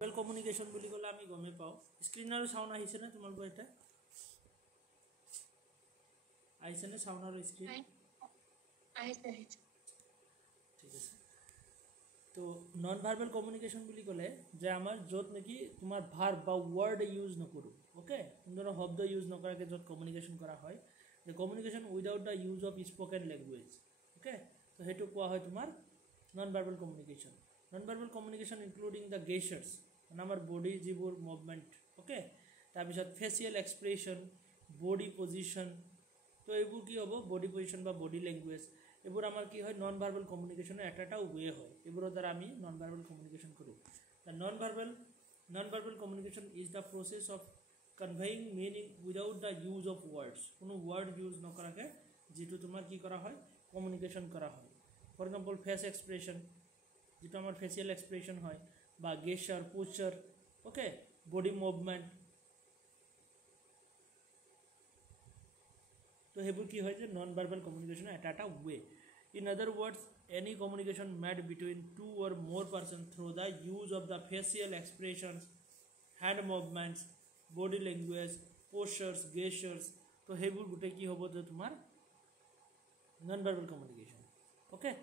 Well communication বুলি ক'লে আমি গমে পাও স্ক্ৰিন আৰু সাউন্ড আহিছে না তোমাৰ বইতে আহিছে না সাউন্ড আৰু স্ক্ৰিন আহিছে ঠিক আছে তো নন ভাৰ্বাল কমিউনিকেশন বুলি ক'লে যে আমাৰ যত নেকি তোমাৰ ভাৰ্ব বা ওয়াৰ্ড ইউজ নকৰো ওকে কোনো শব্দ ইউজ নকৰাকে যত কমিউনিকেশন কৰা হয় the communication without the use of spoken language okay so hetu কোৱা হয় তোমাৰ non verbal communication including the gestures our body jibur movement okay tar bisot facial expression body position to ebur ki hobo body position ba body language ebur amar ki hoy non verbal communication eta way hoy ebur dara ami non verbal communication koru the non verbal communication is the process of conveying meaning without the use of words কোনো word use নকৰাকে যেটো তোমাৰ কি কৰা হয় communication কৰা হয় for example face expression যেটো আমাৰ ফেসিয়াল এক্সপ্রেশন হয় বা গেস্টার পোস্চার ওকে বডি মুভমেন্ট তো হেবু কি হয় যে নন ভার্বাল কমিউনিকেশন এটা way in other words any communication made between two or more persons through the use of the facial expressions hand movements body language postures gestures to hebur gute ki hobo to tumar non verbal communication okay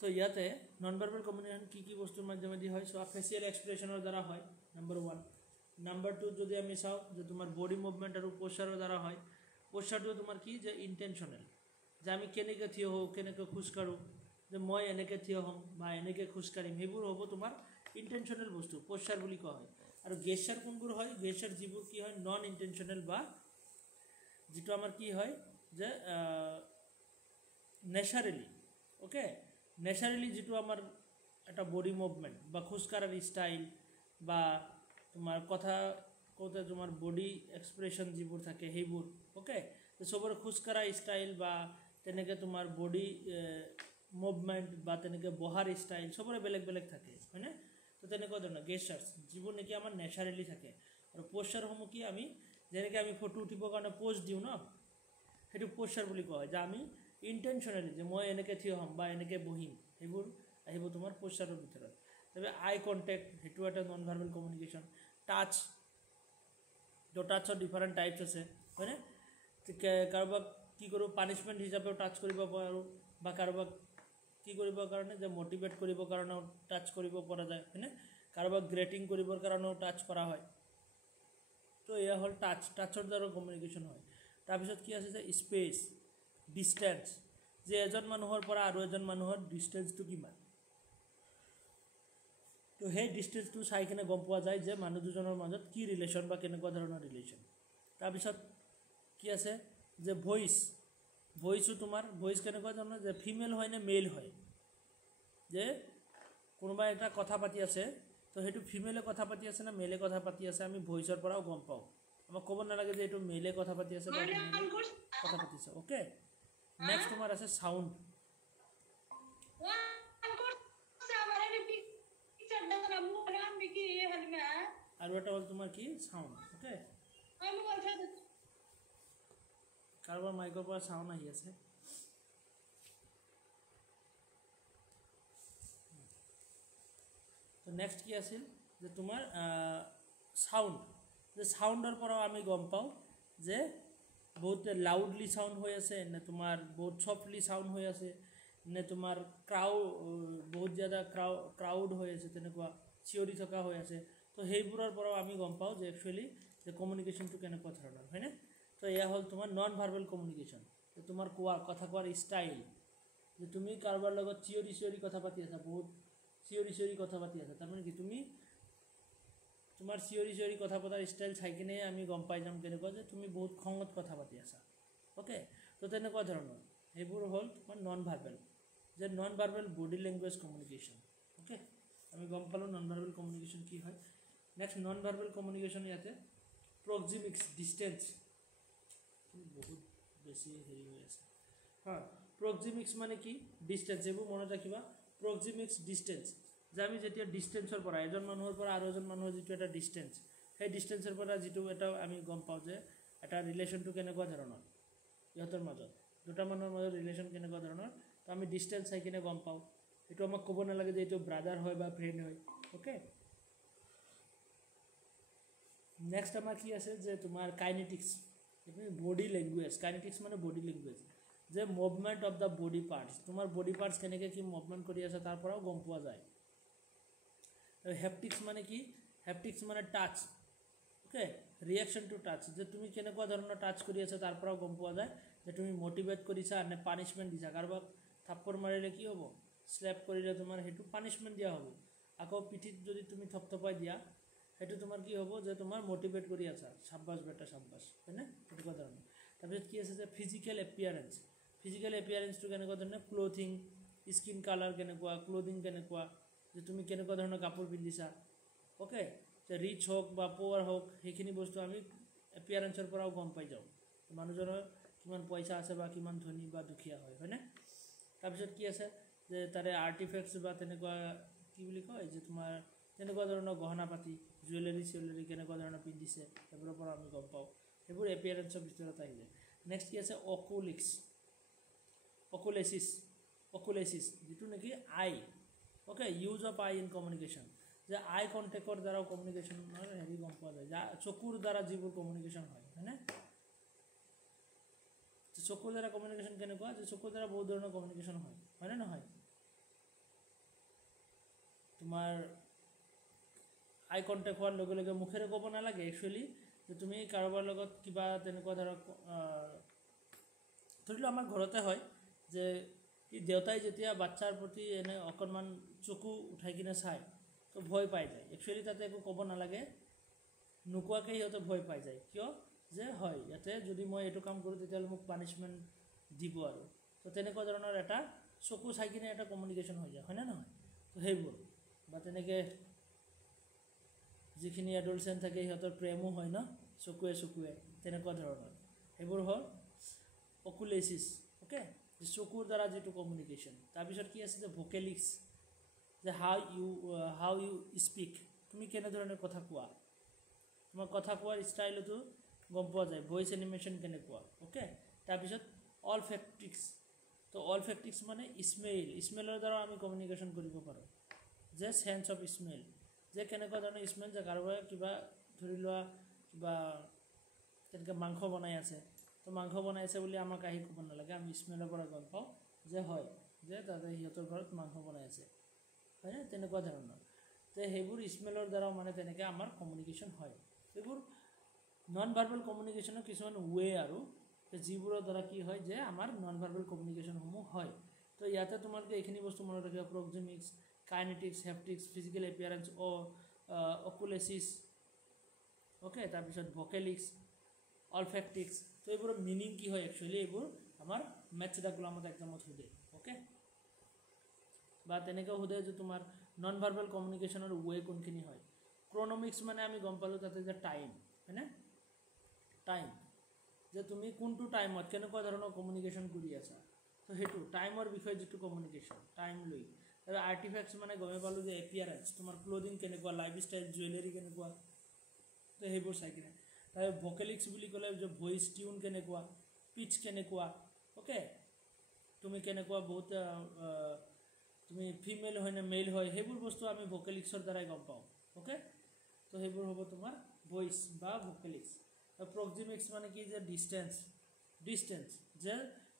to yate non verbal communication ki bostur madhyame di hoy so facial expression or dara hoy number 1 number 2 jodi ami sao je tumar body movement aru posture or dara hoy posture to tumar ki je intentional je ami keneke thiyo ho keneke khush karu je moi eneke thiyo hom ba eneke khush karim hebur hobo tumar intentional bostu posture boli koa hoy আর গেস্টার কোনগুর হয় গেস্টার জিবুর কি হয় non intentional বা যেটো আমার কি হয় যে naturally okay naturally যেটো আমার একটা বডি মুভমেন্ট বা খুশকারার স্টাইল বা তোমার কথা কোতে তোমার বডি এক্সপ্রেশন জিবুর থাকে হেবুর ওকে তো সবর খুশকারা স্টাইল বা তেনেকে তোমার বডি মুভমেন্ট বা তেনেকে বহার স্টাইল সবরে বেলেগ বেলেগ থাকে হয় না তো তেনেকুৱা ধৰণৰ গেস্টাৰ্স জীবন নেকি আমাৰ ন্যাচাৰালি থাকে আৰু পোস্টাৰ সমূহ কি আমি যেনেকৈ আমি ফটো উঠিবৰ কাৰণে পোজ দিওঁ ন সেইটো পোস্টাৰ বুলি কোৱা হয় যে আমি ইন্টেনশনালি যে মই এনেকৈ থিয় হ'ম বা এনেকৈ বহিম সেইবোৰ আহিব তোমাৰ পোস্টাৰৰ ভিতৰত তবে আই কণ্টেক্ট সেইটো এটা নন ভাৰ্বেল কমিউনিকেশ্যন টাচ তো টাচৰ ডিফাৰেণ্ট টাইপছ আছে হয়নে কাৰোবাক কি কৰোঁ পানিছমেণ্ট হিচাপেও টাচ কৰিব পাৰোঁ বা কাৰোবাক কি কৰিবৰ কাৰণে যে মোটিভেট কৰিবৰ কাৰণে টাচ কৰিব পৰা যায় হয়নে কাৰোবাক গ্ৰেটিং কৰিবৰ কাৰণেও টাচ কৰা হয় তো এয়া হ'ল টাচৰ দ্বাৰা কমিউনিকেশ্যন হয় তাৰপিছত কি আছে যে স্পেচ ডিষ্টেন্স যে এজন মানুহৰ পৰা আৰু এজন মানুহৰ ডিষ্টেন্সটো কিমান তো সেই ডিষ্টেন্সটো চাই কিনে গম পোৱা যায় যে মানুহ দুজনৰ মাজত কি ৰিলেশ্যন বা কেনেকুৱা ধৰণৰ ৰিলেশ্যন তাৰপিছত কি আছে যে ভয়েসও তোমাৰ ভয়েস কেনেকুৱা ধৰণৰ যে ফিমেল হয় না মেল হয় যে কোনোবা এটা কথা পাতি আছে তো হেতু ফিমেলে কথা পাতি আছে না মেলে কথা পাতি আছে আমি ভয়েসৰ পৰাও গম পাওঁ আমাক ক'ব নালাগে যে এটো মেলে কথা পাতি আছে বা কথা পাতিছে ওকে নেক্সট তোমাৰ আছে সাউন্ড আৰু এটা হ'ল তোমাৰ কি সাউন্ড ওকে কাৰোবাৰ মাইকৰ পৰা সাউন্ড আহি আছে তো নেক্সট কি আছিল যে তোমাৰ সাউন্ড যে সাউন্ডৰ পৰা আমি গম পাওঁ যে বহুত লাউডলি সাউন্ড হৈ আছে নে তোমাৰ বহুত সফটলি সাউন্ড হৈ আছে নে তোমাৰ বহুত জ্যাদা ক্ৰাউড হৈ আছে তেনেকুৱা চিঞৰি থকা হৈ আছে তো সেইবোৰৰ পৰা আমি গম পাওঁ যে একচুয়ালি যে কমিউনিকেশনটো কেনেকুৱা ধৰণৰ হয়নে তো এয়া হ'ল তোমাৰ নন ভাৰ্বেল কমিউনিকেশ্যন যে তোমাৰ কথা কোৱাৰ ষ্টাইল যে তুমি কাৰোবাৰ লগত চিঞৰি কথা পাতি আছা বহুত চিঞৰি কথা পাতি আছা তাৰমানে কি তুমি তোমাৰ চিঞৰি কথা পতাৰ ষ্টাইল চাই কিনে আমি গম পাই যাম কেনেকুৱা যে তুমি বহুত খঙত কথা পাতি আছা ওকে তো তেনেকুৱা ধৰণৰ সেইবোৰ হ'ল তোমাৰ নন ভাৰ্বেল যে non verbal body language communication okay আমি গম পালোঁ নন ভাৰ্বেল কমিউনিকেশ্যন কি হয় নেক্সট নন ভাৰ্বেল কমিউনিকেশ্যন ইয়াতে প্ৰক্সিমিক্স ডিষ্টেন্স বহুত বেছি হেৰি হৈ আছে হ্যাঁ প্ৰক্সিমিক্স মানে কি ডিষ্টেন্স এইবোৰ মনত ৰাখিবা প্ৰক্সিমিক্স ডিষ্টেন্স যে আমি যেতিয়া ডিষ্টেন্সৰ পৰা এজন মানুহৰ পৰা আৰু এজন মানুহৰ যিটো এটা ডিষ্টেন্স সেই ডিষ্টেন্সৰ পৰা যিটো এটা আমি গম পাওঁ যে এটা ৰিলেশ্যনটো কেনেকুৱা ধৰণৰ ইহঁতৰ মাজত দুটা মানুহৰ মাজত ৰিলেশ্যন কেনেকুৱা ধৰণৰ তো আমি ডিষ্টেন্স চাই কিনে গম পাওঁ এইটো আমাক ক'ব নালাগে যে এইটো ব্ৰাদাৰ হয় বা ফ্ৰেণ্ড হয় ওকে নেক্সট আমাৰ কি আছে যে তোমাৰ কাইনেটিক্স, বডি লেংগুৱেজ। কাইনেটিক্স মানে বডি লেংগুৱেজ, যে movement of the body parts, তোমাৰ বডি পাৰ্টছ কেনেকৈ কি মুভমেণ্ট কৰি আছে তাৰ পৰাও গম পোৱা যায়। আৰু হেপটিক্স মানে কি? হেপটিক্স মানে touch, okay, reaction to touch, যে তুমি কেনেকুৱা ধৰণৰ টাচ কৰি আছা তাৰ পৰাও গম পোৱা যায় যে তুমি মটিভেট কৰিছা নে পানিছমেণ্ট দিছা। কাৰোবাক থাপ্পৰ মাৰিলে কি হ'ব? স্লেপ কৰিলে তোমাৰ সেইটো পানিছমেণ্ট দিয়া হ'ব। আকৌ পিঠিত যদি তুমি থপথপাই দিয়া সেইটো তোমাৰ কি হ'ব? যে তোমাৰ মটিভেট কৰি আছা, চাব্বাছ বেটা চাব্বাছ, হয়নে? তেনেকুৱা ধৰণৰ। তাৰপিছত কি আছে যে ফিজিকেল এপিয়াৰেঞ্চ। ফিজিকেল এপিয়াৰেঞ্চটো কেনেকুৱা ধৰণৰ? ক্লথিং, স্কিন কালাৰ কেনেকুৱা, ক্লথিং কেনেকুৱা, যে তুমি কেনেকুৱা ধৰণৰ কাপোৰ পিন্ধিছা, অ'কে, যে ৰিচ হওক বা পুৱাৰ হওক, সেইখিনি বস্তু আমি এপিয়াৰেঞ্চৰ পৰাও গম পাই যাওঁ মানুহজনৰ কিমান পইচা আছে বা কিমান ধনী বা দুখীয়া হয়, হয়নে? তাৰপিছত কি আছে যে তাৰে আৰ্টিফেক্টছ বা তেনেকুৱা কি বুলি কয় যে তোমাৰ তেনেকুৱা ধৰণৰ গহনা পাতি, জুৱেলাৰী চুৱেলাৰী কেনেকুৱা ধৰণৰ পিন্ধিছে সেইবোৰৰ পৰা আমি গম পাওঁ। সেইবোৰ এপিয়াৰেঞ্চৰ ভিতৰত আহি যায়। নেক্সট কি আছে? অকুলিক্স, অকুলেচিছ, অকুলেচিছ যিটো নেকি eye, okay, use of eye in communication, যে আই কণ্টেক্টৰ দ্বাৰাও কমিউনিকেশ্যনৰ হেৰি গম পোৱা যায়, চকুৰ দ্বাৰা যিবোৰ কমিউনিকেশ্যন হয়, হয়নে? চকুৰ দ্বাৰা কমিউনিকেশ্যন কেনেকুৱা? যে চকুৰ দ্বাৰা বহুত ধৰণৰ কমিউনিকেশ্যন হয়, হয়নে নহয়? তোমাৰ আই কণ্টেক্ট হোৱাৰ লগে লগে মুখেৰে ক'ব নালাগে একচুৱেলি, যে তুমি কাৰোবাৰ লগত কিবা তেনেকুৱা ধৰক ধৰি লওক আমাৰ ঘৰতে হয় যে দেউতাই যেতিয়া বাচ্চাৰ প্ৰতি এনে অকণমান চকু উঠাই কিনে চায় তো ভয় পাই যায়। একচুৱেলি তাতে একো ক'ব নালাগে, নোকোৱাকৈ সিহঁতে ভয় পাই যায়। কিয়? যে হয় ইয়াতে যদি মই এইটো কাম কৰোঁ তেতিয়াহ'লে মোক পানিছমেণ্ট দিব আৰু। তো তেনেকুৱা ধৰণৰ এটা চকু চাই কিনে এটা কমিউনিকেশ্যন হৈ যায়, হয়নে নহয়? তো সেইবোৰ বা তেনেকৈ যিখিনি এডলচেণ্ট থাকে সিহঁতৰ প্ৰেমো হয় ন, চকুৱে চকুৱে, তেনেকুৱা ধৰণৰ। সেইবোৰ হ'ল অকুলেচিছ, অ'কে, চকুৰ দ্বাৰা যিটো কমিউনিকেশ্যন। তাৰপিছত কি আছে যে ভোকেলিক্স, যে হাউ ইউ স্পীক, তুমি কেনেধৰণে কথা কোৱা, তোমাৰ কথা কোৱাৰ ষ্টাইলতো গম পোৱা যায়, ভইচ এনিমেশ্যন কেনেকুৱা, অ'কে। তাৰপিছত অলফেক্টিক্স, তো অলফেক্টিক্স মানে স্মেল, স্মেলৰ দ্বাৰা আমি কমিউনিকেশ্যন কৰিব পাৰোঁ, যে চেন্স অফ স্মেল, যে কেনেকুৱা ধৰণৰ স্মেল, যে কাৰোবাৰ কিবা ধৰি লোৱা কিবা তেনেকৈ মাংস বনাই আছে, তো মাংস বনাইছে বুলি আমাক আহি ক'ব নালাগে, আমি স্মেলৰ পৰা গম পাওঁ যে হয় যে তাতে সিহঁতৰ ঘৰত মাংস বনাই আছে, হয়নে? তেনেকুৱা ধৰণৰ। তো সেইবোৰ স্মেলৰ দ্বাৰাও মানে তেনেকৈ আমাৰ কমিউনিকেশ্যন হয়। এইবোৰ নন ভাৰ্বেল কমিউনিকেশ্যনৰ কিছুমান ৱে আৰু যিবোৰৰ দ্বাৰা কি হয় যে আমাৰ নন ভাৰ্বেল কমিউনিকেশ্যনসমূহ হয়। তো ইয়াতে তোমালোকে এইখিনি বস্তু মনত ৰাখিবা: প্ৰক্সিমিক্স, কাইনেটিক্স, হেপটিক্স, ফিজিকেল এপিয়াৰেঞ্চ, অকুলেচিছ, অ'কে, তাৰপিছত ভোকেলিক্স, অলফেক্টিক্স। তো এইবোৰৰ মিনিং কি হয় একচুৱেলি, এইবোৰ আমাৰ মেথছ ডাকুলামত এক্সামত সোধে, অ'কে, বা তেনেকৈ সোধে যে তোমাৰ নন ভাৰ্বেল কমিউনিকেশ্যনৰ ৱে কোনখিনি হয়। ক্ৰনমিক্স মানে আমি গম পালোঁ তাতে যে টাইম, হয়নে? টাইম, যে তুমি কোনটো টাইমত কেনেকুৱা ধৰণৰ কমিউনিকেশ্যন কৰি আছা, তো সেইটো টাইমৰ বিষয়ে যিটো কমিউনিকেশ্যন, টাইম লৈ। আৰু আৰ্টিফেক্টছ মানে গমে পালোঁ যে এপিয়াৰেঞ্চ, তোমাৰ ক্লথিং কেনেকুৱা, লাইফষ্টাইল, জুৱেলাৰী কেনেকুৱা, তো সেইবোৰ চাই কিনে। তাৰপিছত ভোকেলিক্স বুলি ক'লে যে ভইচ টিউন কেনেকুৱা, পিচ কেনেকুৱা, অ'কে, তুমি কেনেকুৱা বহুত তুমি ফিমেল হয় নে মেল হয়, সেইবোৰ বস্তু আমি ভোকেলিক্সৰ দ্বাৰাই গম পাওঁ, অ'কে। তো সেইবোৰ হ'ব তোমাৰ ভইচ বা ভোকেলিক্স। প্ৰক্সিমিক্স মানে কি, যে ডিষ্টেঞ্চ, যে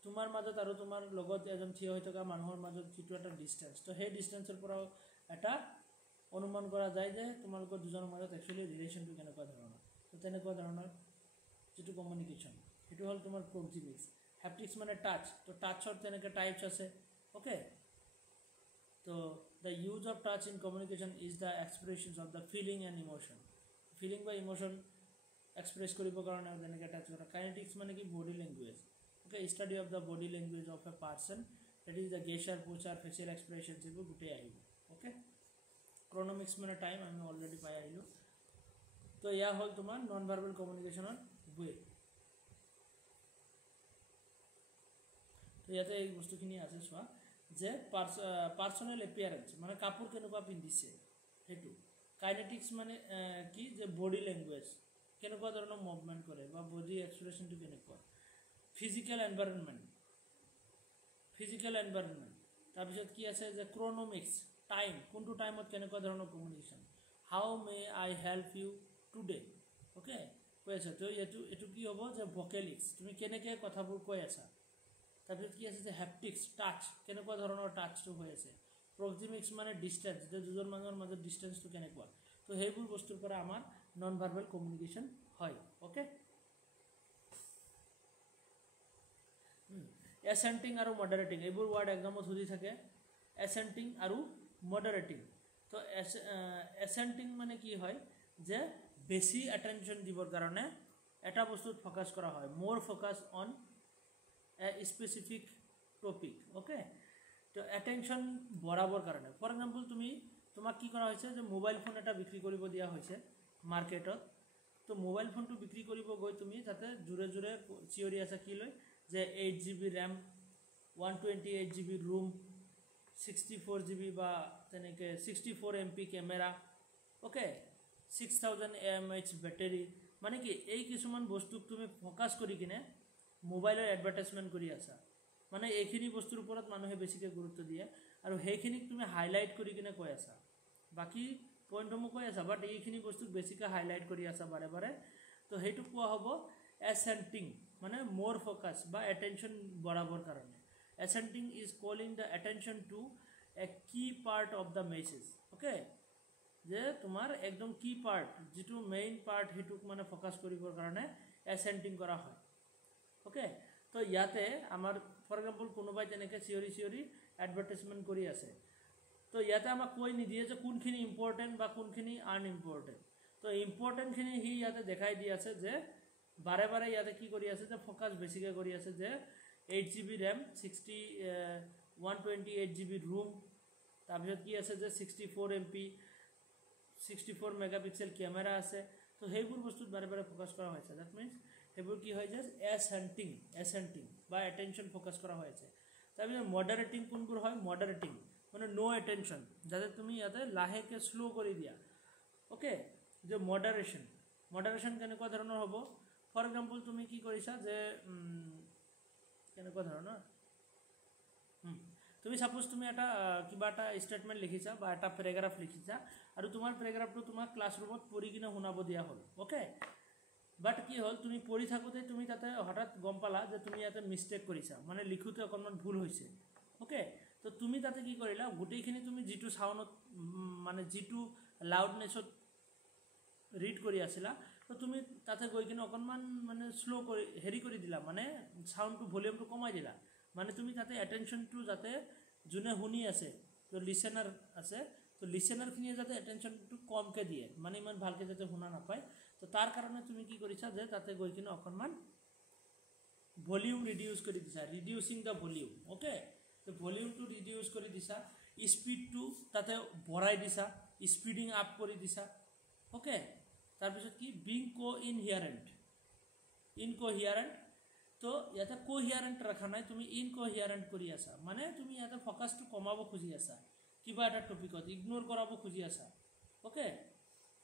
তোমাৰ মাজত আৰু তোমাৰ লগত এজন থিয় হৈ থকা মানুহৰ মাজত যিটো এটা ডিষ্টেঞ্চ, তো সেই ডিষ্টেঞ্চৰ পৰাও এটা অনুমান কৰা যায় যে তোমালোকৰ দুজনৰ মাজত একচুৱেলি ৰিলেশ্যনটো কেনেকুৱা ধৰণৰ। তো তেনেকুৱা ধৰণৰ যিটো কমিউনিকেশ্যন সেইটো হ'ল তোমাৰ প্ৰক্সিমিক্স। হেপটিক্স মানে টাচ, তো টাচৰ তেনেকৈ টাইপছ আছে, অ'কে। তো the use of touch in communication is the expressions of the feeling and emotion. Feeling বা ইম'শ্যন এক্সপ্ৰেছ কৰিবৰ কাৰণে যেনেকৈ টাচ কৰা। কাইনেটিক্স মানে কি, body language, okay, study of the body language of a person, that is the gesture, posture, facial expressions, এইবোৰ গোটেই আহিব, অ'কে। ক্ৰনমিক্স মানে টাইম, আমি অলৰেডি পাই আহিলোঁ। তো এয়া হ'ল তোমাৰ নন ভাৰ্বেল কমিউনিকেশ্যনৰ ৱে। তো ইয়াতে এই বস্তুখিনি আছে চোৱা, যে পাৰ্চনেল এপিয়াৰেঞ্চ মানে কাপোৰ কেনেকুৱা পিন্ধিছে সেইটো। কাইনেটিক্স মানে কি, যে বডি লেংগুৱেজ, কেনেকুৱা ধৰণৰ মুভমেণ্ট কৰে বা বডি এক্সপ্ৰেছনটো কেনেকুৱা। ফিজিকেল এনভাইৰনমেণ্ট, তাৰপিছত কি আছে যে ক্ৰনমিক্স, টাইম, কোনটো টাইমত কেনেকুৱা ধৰণৰ communication. How may I help you today, okay কৈ আছা তো এইটো কি হ'ব যে ভকেলিক্স তুমি কেনেকৈ কথাবোৰ কৈ আছা তাৰপিছত কি আছে যে হেপটিক্স টাচ কেনেকুৱা ধৰণৰ টাচটো হৈ আছে প্ৰক্সিমিক্স মানে ডিষ্টেঞ্চ যে দুজন মানুহৰ মাজত ডিষ্টেঞ্চটো কেনেকুৱা তো সেইবোৰ বস্তুৰ পৰা আমাৰ নন ভাৰ্বেল কমিউনিকেশ্যন হয় ওকে এচেণ্টিং আৰু মডাৰেটিং এইবোৰ ৱাৰ্ড এক্সামত সুধি থাকে এচেণ্টিং আৰু মডাৰেটিং তো এচেণ্টিং মানে কি হয় যে বেছি এটেনশ্যন দিবৰ কাৰণে এটা বস্তুত ফ'কাছ কৰা হয় মোৰ focus on a specific topic okay তো এটেনশ্যন বঢ়াবৰ কাৰণে ফৰ এক্সাম্পল তোমাক কি কৰা হৈছে যে মোবাইল ফোন এটা বিক্ৰী কৰিব দিয়া হৈছে মাৰ্কেটত তো মোবাইল ফোনটো বিক্ৰী কৰিব গৈ তুমি তাতে জোৰে জোৰে চিঞৰি আছা কি লৈ যে 8GB RAM 128GB room 64GB বা তেনেকৈ 64MP camera okay 6000 mAh battery মানে কি এই কিছুমান বস্তুক তুমি ফ'কাছ কৰি কিনে মোবাইলৰ এডভাৰটাইজমেণ্ট কৰি আছা মানে এইখিনি বস্তুৰ ওপৰত মানুহে বেছিকৈ গুৰুত্ব দিয়ে আৰু সেইখিনিক তুমি হাইলাইট কৰি কিনে কৈ আছা বাকী পইণ্টসমূহ কৈ আছা বাট এইখিনি বস্তুক বেছিকৈ হাইলাইট কৰি আছা বাৰে বাৰে তো সেইটো কোৱা হ'ব এচেণ্টিং মানে মোৰ ফ'কাছ বা এটেনশ্যন বঢ়াবৰ কাৰণে accenting is calling the attention to a key part of the message okay যে তোমাৰ একদম কি পাৰ্ট যিটো মেইন পাৰ্ট সেইটোক মানে ফ'কাছ কৰিবৰ কাৰণে এচেণ্টিং কৰা হয় ওকে তো ইয়াতে আমাৰ ফৰ এক্সাম্পল কোনোবাই তেনেকৈ চিঞৰি এডভাৰটাইজমেণ্ট কৰি আছে তো ইয়াতে আমাক কৈ নিদিয়ে যে কোনখিনি ইম্পৰ্টেণ্ট বা কোনখিনি আনইম্পৰ্টেণ্ট তো ইম্পৰ্টেণ্টখিনি সি ইয়াতে দেখাই দি আছে যে বাৰে বাৰে ইয়াতে কি কৰি আছে যে ফ'কাছ বেছিকৈ কৰি আছে যে 8GB ৰেম 128GB ৰুম তাৰপিছত কি আছে যে 64MP 64 মেগাপিক্সেল কেমেৰা আছে তো সেইবোৰ বস্তুত বাৰে বাৰে ফ'কাছ কৰা হৈছে ডেট মিনছ সেইবোৰ কি হয় যে এচেণ্টিং বা এটেনশ্যন ফ'কাছ কৰা হৈ আছে তাৰপিছত মডাৰেটিং কোনবোৰ হয় মডাৰেটিং মানে ন' এটেনশ্যন যাতে তুমি ইয়াতে লাহেকৈ শ্ল' কৰি দিয়া ওকে যে মডাৰেশ্যন কেনেকুৱা ধৰণৰ হ'ব ফৰ এক্সাম্পল তুমি কি কৰিছা যে কেনেকুৱা ধৰণৰ তুমি সাপোজ তুমি এটা কিবা এটা ষ্টেটমেণ্ট লিখিছা বা এটা পেৰাগ্ৰাফ লিখিছা আৰু তোমাৰ পেৰাগ্ৰাফটো তোমাক ক্লাছৰুমত পঢ়ি কিনে শুনাব দিয়া হ'ল ওকে বাট কি হ'ল তুমি পঢ়ি থাকোঁতে তুমি তাতে হঠাৎ গম পালা যে তুমি ইয়াতে মিষ্টেক কৰিছা মানে লিখোঁতে অকণমান ভুল হৈছে ওকে তো তুমি তাতে কি কৰিলা গোটেইখিনি তুমি যিটো চাউণ্ডত মানে যিটো লাউডনেছত ৰিড কৰি আছিলা তো তুমি তাতে গৈ কিনে অকণমান মানে শ্ল' কৰি হেৰি কৰি দিলা মানে চাউণ্ডটো ভলিউমটো কমাই দিলা মানে তুমি তাতে এটেনশ্যনটো যাতে যোনে শুনি আছে তো লিচেনাৰ আছে তো লিচেনাৰখিনিয়ে যাতে এটেনশ্যনটো কমকৈ দিয়ে মানে ইমান ভালকৈ যাতে শুনা নাপায় তো তাৰ কাৰণে তুমি কি কৰিছা যে তাতে গৈ কিনে অকণমান ভলিউম ৰিডিউচ কৰি দিছা ৰিডিউচিং দ্য ভলিউম ওকে তো ভলিউমটো ৰিডিউচ কৰি দিছা স্পীডটো তাতে বঢ়াই দিছা স্পীডিং আপ কৰি দিছা ওকে তাৰপিছত কি বিং ইনক'হিয়াৰেণ্ট তো ইয়াতে ক'হিয়াৰেণ্ট ৰখা নাই তুমি ইনক'হিয়াৰেণ্ট কৰি আছা মানে তুমি ইয়াতে ফ'কাছটো কমাব খুজি আছা কিবা এটা টপিকত ইগন'ৰ কৰাব খুজি আছা ওকে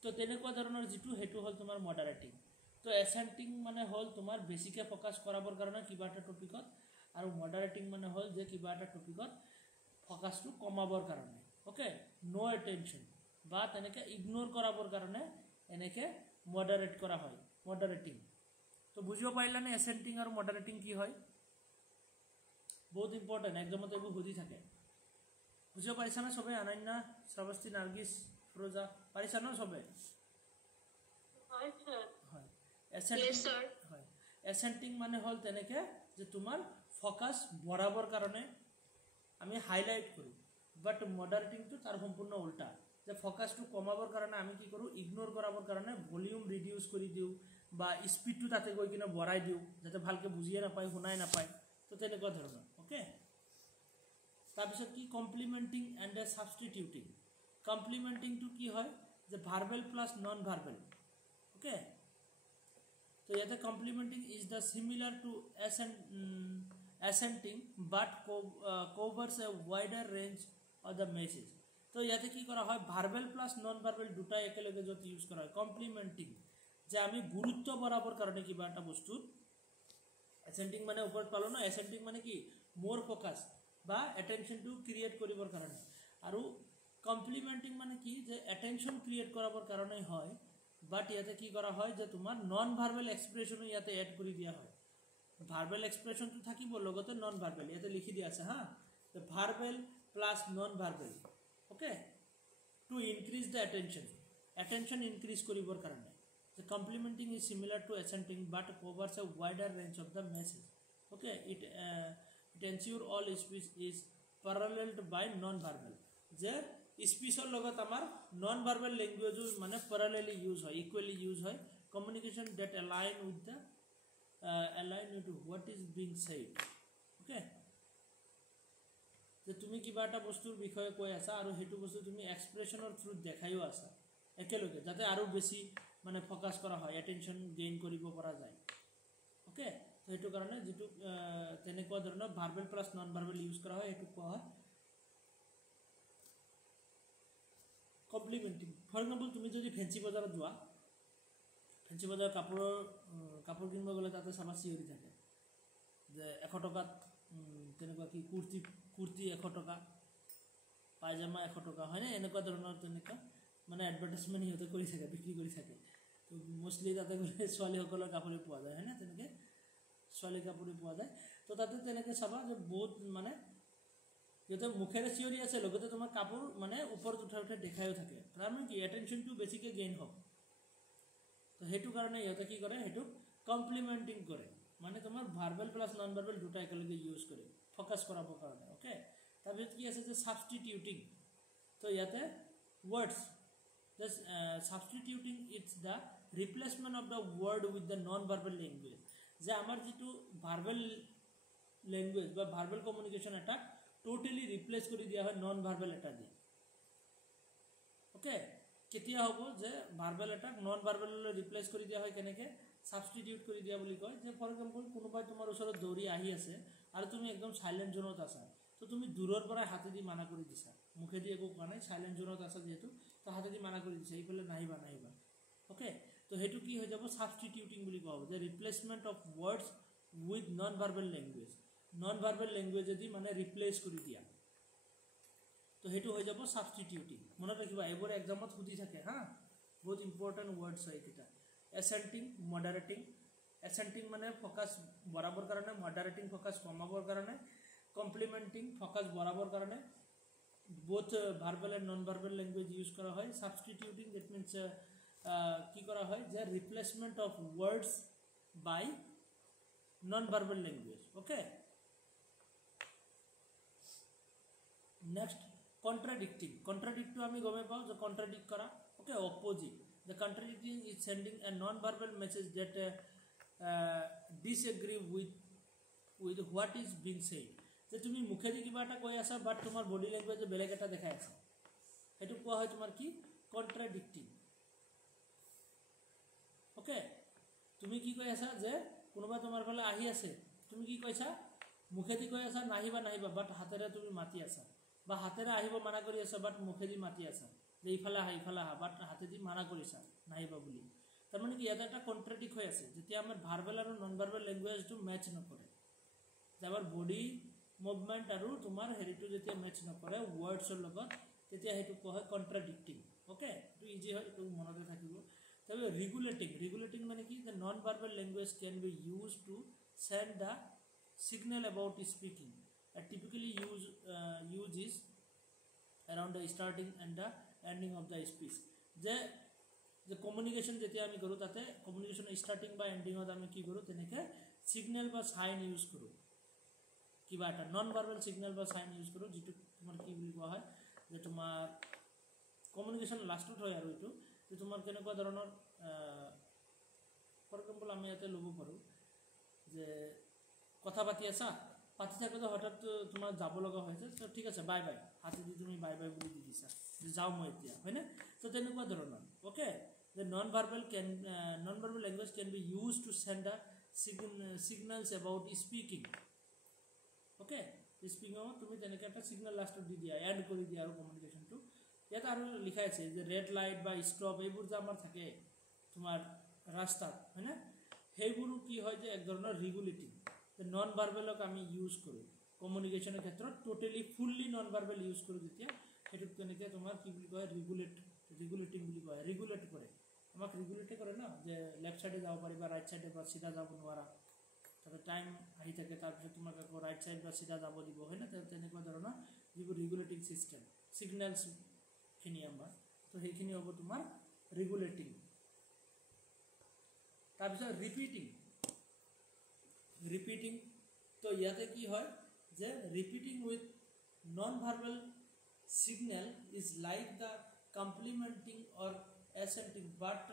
তো তেনেকুৱা ধৰণৰ যিটো সেইটো হ'ল তোমাৰ মডাৰেটিং তো এচেণ্টিং মানে হ'ল তোমাৰ বেছিকৈ ফ'কাছ কৰাবৰ কাৰণে কিবা এটা টপিকত আৰু মডাৰেটিং মানে হ'ল যে কিবা এটা টপিকত ফ'কাছটো কমাবৰ কাৰণে ওকে ন' এটেনশ্যন বা তেনেকৈ ইগন'ৰ কৰাবৰ কাৰণে এনেকৈ মডাৰেট কৰা হয় মডাৰেটিং তো বুজিব পাৰিলানে এচেণ্টিং আৰু মডাৰেটিং কি হয় বহুত ইম্পৰ্টেণ্ট এক্সামত এইবোৰ সুধি থাকে বুজিব পাৰিছানে চবে অনন্যা শ্ৰাৱস্তী নাৰ্গিছ ফিৰোজা পাৰিছা ন চবে হয় স্যার হয় Yes, sir. হয় এচেণ্টিং মানে হ'ল তেনেকৈ যে তোমাৰ ফ'কাছ বঢ়াবৰ কাৰণে আমি হাইলাইট কৰোঁ বাট মডাৰেটিংটো তাৰ সম্পূৰ্ণ উল্টা যে ফ'কাছটো কমাবৰ কাৰণে আমি কি কৰোঁ ইগন'ৰ কৰাবৰ কাৰণে ভলিউম ৰিডিউচ কৰি দিওঁ বা স্পীডটো তাতে গৈ কিনে বঢ়াই দিওঁ যাতে ভালকৈ বুজিয়ে নাপায় শুনাই নাপায় তো তেনেকুৱা ধৰণৰ ওকে তাৰপিছত কি কমপ্লিমেণ্টিং এণ্ড এ ছাবষ্টিটিউটিং কমপ্লিমেণ্টিংটো কি হয় যে verbal plus non verbal okay তো ইয়াতে complementing is the similar to accenting but covers a wider range of the message তো ইয়াতে কি কৰা হয় ভাৰ্বেল প্লাছ নন ভাৰ্বেল দুটাই একেলগে য'ত ইউজ কৰা হয় কমপ্লিমেণ্টিং যে আমি গুৰুত্ব বঢ়াবৰ কাৰণে কিবা এটা বস্তুত এচেণ্টিং মানে ওপৰত পালোঁ ন এচেণ্টিং মানে কি মোৰ ফ'কাছ বা এটেনশ্যনটো ক্ৰিয়েট কৰিবৰ কাৰণে আৰু কমপ্লিমেণ্টিং মানে কি যে এটেনশ্যন ক্ৰিয়েট কৰাবৰ কাৰণে হয় বাট ইয়াতে কি কৰা হয় যে তোমাৰ নন ভাৰ্বেল এক্সপ্ৰেছনো ইয়াতে এড কৰি দিয়া হয় ভাৰ্বেল এক্সপ্ৰেছনটো থাকিব লগতে নন ভাৰ্বেল ইয়াতে লিখি দিয়া আছে হা the verbal plus non verbal okay to increase the attention increase koribar karone the complementing is similar to assenting but covers a wider range of the message okay it ensure all speech is paralleled by non verbal je speech or logot amar non verbal language mane parallelly use hoy equally use hoy communication that align with what is being said okay যে তুমি কিবা এটা বস্তুৰ বিষয়ে কৈ আছা আৰু হেতু বস্তু তুমি এক্সপ্ৰেছনৰ থ্ৰুত দেখাইও আছা একেলগে যাতে আৰু বেছি মানে ফোকাস কৰা হয় এটেনশন গেইন কৰিব পৰা যায় ওকে তো হেতু কাৰণে যেটো তেনেকুৱা ধৰণৰ verbal plus non verbal use কৰা হয় হেতু কোৱা হয় কমপ্লিমেন্টিং ফৰ এক্সাম্পল তুমি যদি ফেন্সি বজাৰত যোৱা ফেন্সি বজাৰত কাপোৰ কিনিব গলে তাতে চাবা চিঞৰি থাকে যে 100 টকাত তেনেকুৱা কি কুৰ্তি 100 টকা পায়জামা 100 টকা হয় না এনেকুৱা ধৰণৰ তেনেকুৱা মানে এডভাৰটাইজমেন্ট হিতে কৰি থাকে বিক্ৰী কৰি থাকে তো মোস্টলি তাতে গলে ছোৱালী সকলৰ কাপোৰ পোৱা যায় হয় না তেনেকে ছোৱালী কাপোৰ পোৱা যায় তো তাতে তেনেকে চাবা যে বহুত মানে যেতে মুখেৰে চিঞৰি আছে লগতে তোমাৰ কাপোৰ মানে ওপৰত উঠাই দেখায়ও থাকে কাৰণ কি এটেনশনটো বেছিকে গেইন হ'ব তো হেতু কাৰণে ইহতে কি কৰে হেতু কমপ্লিমেন্টিং কৰে মানে তোমাৰ ভাৰ্বেল প্লাস নন ভাৰ্বেল দুটা একেলগে ইউজ কৰে ফোকাস কৰাবৰ কাৰণে ওকে তাৰপিছত কি আছে যে সাবস্টিটিউটিং তো ইয়াতে words this substituting it's the replacement of the word with the non verbal language যে আমাৰ যেটো ভাৰ্বেল ল্যাঙ্গুয়েজ বা ভাৰ্বেল কমিউনিকেশন এটা টোটালি ৰিপ্লেস কৰি দিয়া হয় নন ভাৰ্বেল এটা দি ওকে কেতিয়া হ'ব যে ভাৰ্বেল এটা নন ভাৰ্বেললৈ ৰিপ্লেস কৰি দিয়া হয় কেনেকে সাবস্টিটিউট কৰি দিয়া বুলি কয় যে ফৰ এক্সাম্পল কোনোবাই তোমাৰ ওচৰত দৌৰি আহি আছে আৰু তুমি একদম সাইলেন্ট জোনত আছা তো তুমি দূৰৰ পৰা হাতেদি মানা কৰি দিছা মুখেদি একো কোৱা নাই সাইলেন্ট জোনত আছা যেহেতু তো হাতেদি মানা কৰি দিছা এইফালে নাহিবা ওকে তো হেতু কি হৈ যাব সাবস্টিটিউটিং বুলি কোৱা হ'ব যে replacement of words with non verbal language দি মানে ৰিপ্লেস কৰি দিয়া তো হেতু হৈ যাব সাবস্টিটিউটিং মনত ৰাখিবা এবাৰ এক্সামত সুধি থাকে হা বহুত ইম্পৰ্টেন্ট ওয়াৰ্ডস হয় এটা assenting assenting মানে ফোকাস বৰাবৰ কাৰণে moderating ফোকাস কমাবৰ কাৰণে complementing ফোকাস বৰাবৰ কাৰণে both verbal and non verbal language use কৰা হয় substituting that means কি কৰা হয় যে replacement of words by non verbal language okay next contradicting আমি গমে পাও যে contradict কৰা okay opposite the contradicting is sending a non verbal message that disagree with what is being said যে তুমি মুখেদি কিবা এটা কৈ আছা বাট তোমাৰ বডি ল্যাঙ্গুয়েজে বেলেগ এটা দেখাই আছে হেতু কোৱা হয় তোমাৰ কি contradicting ওকে তুমি কি কৈ আছা যে কোনোবা তোমাৰ ফালে আহি আছে তুমি কি কৈছা মুখেদি কৈ আছা নাহিবা বাট হাতেৰে তুমি মাতি আছা বা হাতেৰে আহিব মানা কৰি আছা বাট মুখেদি মাতি আছা যে ইফালে হা বাট হাতেদি মানা কৰিছা নাহিবা বুলি তাৰ মানে কি এটা এটা কন্ট্ৰাডিক্ট হৈ আছে যেতিয়া আমাৰ ভাৰ্বেল আৰু নন ভাৰ্বেল ল্যাঙ্গুয়েজটো ম্যাচ নকৰে যে আমাৰ বডি মুভমেন্ট আৰু তোমাৰ হেৰিটো যেতিয়া ম্যাচ নকৰে ওয়াৰ্ডছৰ লগত তেতিয়া হেতু কোৱা হয় কন্ট্ৰাডিক্টিং ওকে তো ইজি হয় তো মনতে থাকিব তবে regulating মানে কি the non verbal language can be used to send the signal about speaking typically use is around the starting and the ending of the speech যে কমিউনিকেশন যেতিয়া আমি কৰো তাতে কমিউনিকেশন স্টাৰ্টিং বা এন্ডিংত আমি কি কৰো তেনেকে সিগন্যাল বা সাইন ইউজ কৰো কিবা এটা নন ভাৰ্বাল সিগন্যাল বা সাইন ইউজ কৰো যেটো তোমাৰ কি বুলি কোৱা হয় যে তোমাৰ কমিউনিকেশন লাষ্টত হয় আৰু এটো যে তোমাৰ কেনেকুৱা ধৰণৰ ফৰ এক্সাম্পল আমি ইয়াতে ল'ব পাৰো যে কথা পাতি আছা পাতি থাকোতে হঠাৎ তোমাৰ যাব লগা হৈছে তো ঠিক আছে বাই হাতে দি তুমি বাই বুলি দি দিছা যে যাও মই এতিয়া হয়নে তো তেনেকুৱা ধৰণৰ okay the non verbal language can be used to send a signals about speaking okay speaking তুমি তেনেকৈ এটা সিগন্যাল লাষ্টত দি দিয়া এড কৰি দিয়া আৰু কমিউনিকেশনটো ইয়াত আৰু লিখা আছে যে ৰেড লাইট বা স্টপ এইবোৰ যে আমাৰ থাকে তোমাৰ ৰাস্তাত হয়নে সেইবোৰ কি হয় যে এক ধৰণৰ ৰেগুলেটিং নন ভাৰ্বেলক আমি ইউজ কৰো কমিউনিকেশনৰ ক্ষেত্ৰত totally fully non verbal use কৰো যেতিয়া হেতু কেনেকৈ তোমাৰ কি বুলি কয় ৰেগুলেটিং বুলি কয় ৰেগুলেট কৰে আমাক ৰেগুলেট কৰে ন যে লেফ্ট সাইডে যাব পাৰিবা ৰাইট সাইডে বা সিধা যাব নোৱাৰা তাতে টাইম আহি থাকে তাৰপিছত তোমাক আকৌ ৰাইট সাইড বা সিধা যাব দিব হয় না তেনেকুৱা ধৰণৰ যিবোৰ ৰেগুলেটিং সিস্টেম সিগনেলছখিনি আমাৰ তো সেইখিনি হ'ব তোমাৰ ৰেগুলেটিং তাৰপিছত ৰিপিটিং তো ইয়াতে কি হয় যে repeating with non verbal signal is like the complementing or assenting but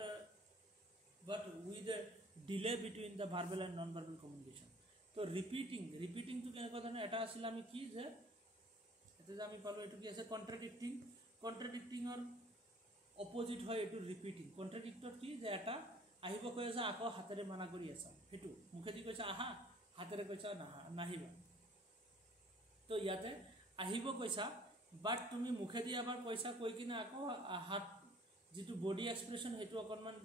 with a delay between the verbal and non-verbal communication. So repeating to কেনেকুৱা ধৰণৰ এটা আছিল আমি কি যে এটা যে আমি পালো এটো কি আছে কন্ট্ৰাডিক্টিংৰ অপোজিট হয় এটো ৰিপিটিং কন্ট্ৰাডিক্টৰ কি যে এটা আহিব কৈ আছে আকৌ হাতেৰে মানা কৰি আছে হেতু মুখেদি কৈছে আহা হাতেৰে কৈছে নাহিবা তো ইয়াতে আহিব কৈছা বাট তুমি মুখেদি আবাৰ কৈছা কৈ কিনে আকৌ হাত যেটো বডি এক্সপ্ৰেছন হেতু অকনমান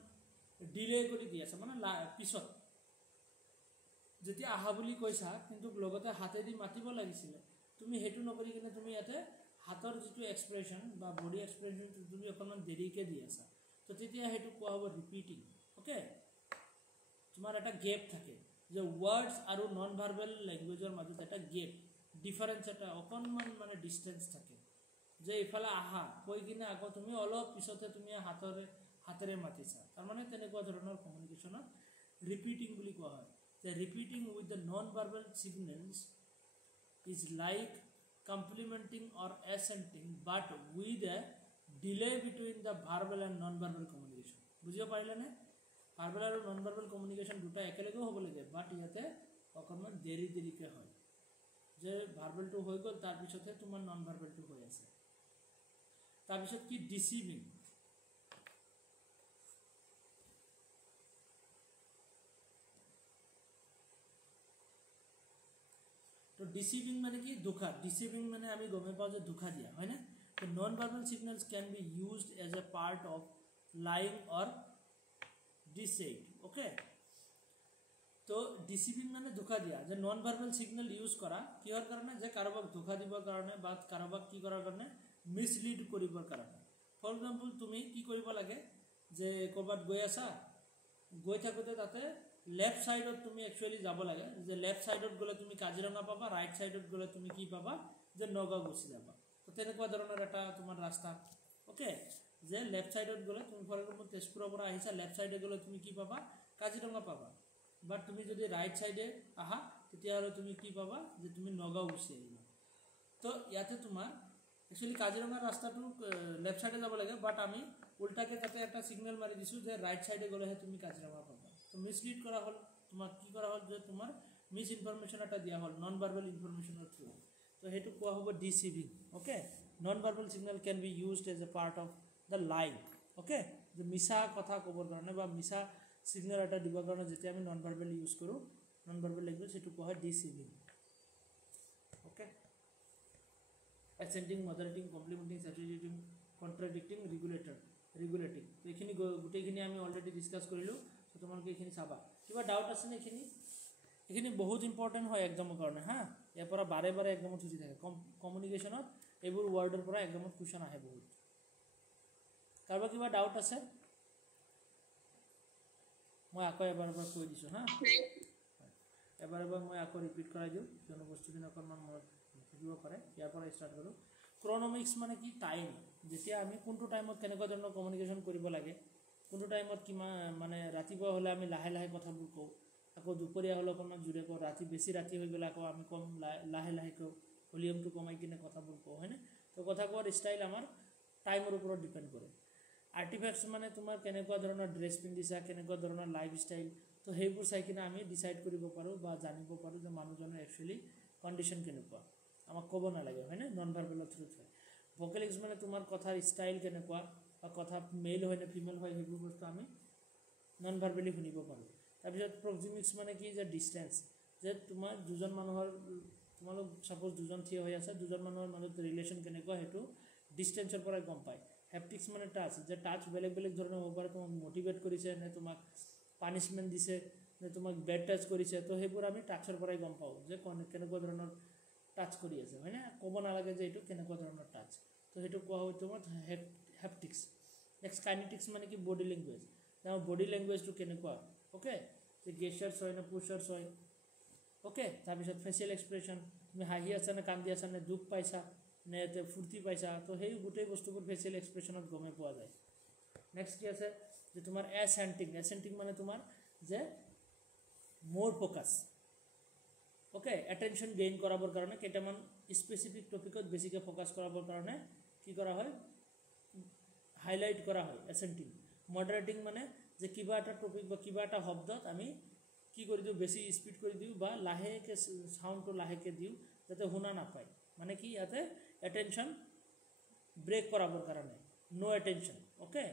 ডিলে কৰি দি আছে মানে পিছত যেতিয়া আহা বুলি কৈছা কিন্তু লগতে হাতেদি মাতিব লাগিছিল তুমি হেতু নকৰি কিনে তুমি ইয়াতে হাতৰ যেটো এক্সপ্ৰেছন বা বডি এক্সপ্ৰেছন তুমি অকনমান দেৰিকে দি আছা তো তেতিয়া হেতু কোৱা হ'ব ৰিপিটিং ওকে তোমাৰ এটা গেপ থাকে যে ওয়াৰ্ডস আৰু নন ভাৰ্বেল ল্যাঙ্গুয়েজৰ মাজত এটা গেপ ডিফারেন্স এটা অকনমান মানে ডিসটেন্স থাকে যে ইফালে আহা কৈ কিনে আকৌ তুমি অলপ পিছতে তুমি হাতেৰে মাতিছা তাৰ মানে তেনেকুৱা ধৰণৰ কমিউনিকেশনত ৰিপিটিং বুলি কোৱা হয় যে repeating with the non verbal signals is like complementing or accenting but with a delay between the verbal and non verbal communication বুজিব পাৰিলেনে ভাৰ্বেল আৰু নন ভাৰ্বেল কমিউনিকেশন দুটা একেলগে হ'ব লাগে বাট ইয়াতে অকনমান দেৰিকে হয় যে ভাৰ্বেলটো হৈ গ'ল তাৰ পিছতে তোমাৰ নন ভাৰ্বেলটো হৈ আছে তাৰপিছত কি ডিসিভিং তো ডিসিভিং মানে কি ধোকা ডিসিভিং মানে আমি গমে পাও যে ধোকা দিয়া হয় না তো non verbal signals can be used as a part of lying or deceit okay তো ডিসিভিং মানে ধোকা দিয়া যে নন ভার্বেল সিগন্যাল ইউজ করা কিহৰ কাৰণে যে কাৰোবাক ধোকা দিবৰ কাৰণে বা কাৰোবাক কি কৰাৰ কাৰণে মিসলিড কৰিবৰ কাৰণে ফৰ এক্সাম্পল তুমি কি কৰিব লাগে যে কৰবাত গৈ আছা গৈ থাকোতে তাতে লেফট সাইডত তুমি একচুয়ালি যাব লাগে যে লেফট সাইডত গলে তুমি কাজিৰঙা পাবা ৰাইট সাইডত গলে তুমি কি পাবা যে নগাঁও গুচি যাবা তো তেনেকুৱা ধৰণৰ এটা তোমাৰ ৰাস্তা ওকে যে লেফট সাইডত গলে তুমি ফৰ এক্সাম্পল তেজপুৰৰ পৰা আহিছা লেফট সাইডে গলে তুমি কি পাবা কাজিৰঙা পাবা বাট তুমি যদি ৰাইট সাইডে আহা তেতিয়াহলে তুমি কি পাবা যে তুমি নগাঁও গুচি আহিবা তো ইয়াতে তোমাৰ একচুয়ালি কাজিৰঙাৰ ৰাস্তাটো লেফট সাইডে যাব লাগে বাট আমি উল্টাকে তাতে একটা সিগন্যাল মাৰি দিছো যে ৰাইট সাইডে গলেহে তুমি কাজিৰঙা পাবা তো মিসলিড কৰা হল তোমাক কি কৰা হল যে তোমাৰ মিস ইনফৰমেশন এটা দিয়া হল নন ভাৰ্বেল ইনফৰমেশনৰ থ্ৰু তো হেতু কোৱা হ'ব deceiving okay non verbal signal can be used as a part of the line okay যে মিছা কথা ক'বৰ কাৰণে বা মিছা সিগন্যাল এটা দিবৰ কাৰণে যেতিয়া আমি নন ভাৰ্বেল ইউজ কৰো নন ভাৰ্বেল ল্যাঙ্গুয়েজ হেতু কোৱা হয় deceiving okay assenting moderating complementing substituting contradicting regulating তো এখিনি গুটেইখিনি আমি অলরেডি ডিসকাস কৰিলো তো তোমালোকে এখিনি চাবা কিবা ডাউট আছে নে এখিনি বহুত ইম্পৰ্টেন্ট হয় একদমৰ কাৰণে হা ইয়াৰ পৰা বাৰে একদমত সুধি থাকে কমিউনিকেশনত এইবোৰ ওয়াৰ্ডৰ পৰা একদমত কোৱেশ্চন আহে বহুত কাৰোবাৰ কিবা ডাউট আছে মই আকৌ এবাৰ কৈ দিছো হা এবাৰ মই আকৌ ৰিপিট কৰাই দিও কিয়নো বস্তুখিনি অকনমান মই বুজিব পাৰে ইয়াৰ পৰা ষ্টাৰ্ট কৰো ক্ৰনমিক্স মানে কি টাইম যেতিয়া আমি কোনটো টাইমত কেনেকুৱা ধৰণৰ কমিউনিকেশন কৰিব লাগে কোনটো টাইমত কিমা মানে ৰাতিপুৱা হলে আমি লাহে লাহে কথাবোৰ কও আকৌ দুপৰীয়া হলে অকনমান জুৰে কও ৰাতি বেছি ৰাতি হৈ গলে আকৌ আমি কম লাহে কও ভলিউমটো কমাই কিনে কথাবোৰ কও হয়নে তো কথা কোৱাৰ ষ্টাইল আমাৰ টাইমৰ ওপৰত ডিপেন্ড কৰে আৰ্টিফেক্টস মানে তোমাৰ কেনেকুৱা ধৰণৰ ড্ৰেছ পিন্ধিছা কেনেকুৱা ধৰণৰ লাইফ ষ্টাইল তো সেইবোৰ চাই কিনে আমি ডিসাইড কৰিব পাৰো বা জানিব পাৰো যে মানুহজনৰ একচুয়ালি কন্ডিশন কেনেকুৱা আমাক ক'ব নালাগে হয়নে নন ভাৰ্বেল থ্ৰুত হয় ভোকেলিক্স মানে তোমাৰ কথাৰ ষ্টাইল কেনেকুৱা বা কথা মেল হয় নে ফিমেল হয় সেইবোৰ বস্তু আমি নন ভাৰ্বেলি শুনিব পাৰো তাৰপিছত প্ৰক্সিমিক্স মানে কি যে ডিসটেন্স যে তোমাৰ দুজন মানুহৰ তোমালোক সাপোজ দুজন থিয় হৈ আছে দুজন মানুহৰ মাজত ৰিলেশন কেনেকুৱা হেতু ডিসটেন্সৰ পৰা গম পায় হ্যাপটিক্স মানে টাচ যে টাচ বেলেগ ধৰণৰ হ'ব পাৰে তোমাক মোটিভেট কৰিছে নে তোমাক পানিশমেন্ট দিছে নে তোমাক বেড টাচ কৰিছে তো সেইবোৰ আমি টাচৰ পৰাই গম পাও যে কেনেকুৱা ধৰণৰ টাচ কৰি আছে হয় না ক'ব নালাগে যে এটো কেনেকুৱা ধৰণৰ টাচ তো হেতু কোৱা হয় তোমাৰ হ্যাপটিক্স নেক্সট কাইনেটিক্স মানে কি বডি ল্যাঙ্গুয়েজ আমাৰ বডি লেংগুৱেজটো কেনেকুৱা ওকে যে গেচাৰ্ছ হয় নে পুচাৰ্ছ হয় ওকে তাৰপিছত ফেচিয়েল এক্সপ্ৰেশ্যন তুমি হাঁহি আছা নে কান্দি আছা নে দুখ পাইছা নে ফূৰ্তি পাইছা তো সেই গোটেই বস্তুবোৰ ফেচিয়েল এক্সপ্ৰেশ্যনত গমে পোৱা যায় নেক্সট কি আছে যে তোমাৰ এচেণ্টিং মানে তোমাৰ যে মোৰ ফ'কাছ ওকে এটেনশ্যন গেইন কৰাবৰ কাৰণে কেইটামান স্পেচিফিক টপিকত বেছিকৈ ফ'কাছ কৰাবৰ কাৰণে কি কৰা হয় হাইলাইট কৰা হয় এচেণ্টিং মডাৰেটিং মানে যে কিবা এটা টপিক বা কিবা এটা শব্দত আমি কি কৰি দিওঁ বেছি স্পীড কৰি দিওঁ বা লাহেকৈ চাউণ্ডটো লাহেকৈ দিওঁ যাতে শুনা নাপায় মানে কি ইয়াতে এটেনশ্যন ব্ৰেক কৰাবৰ কাৰণে ন' এটেনশ্যন ওকে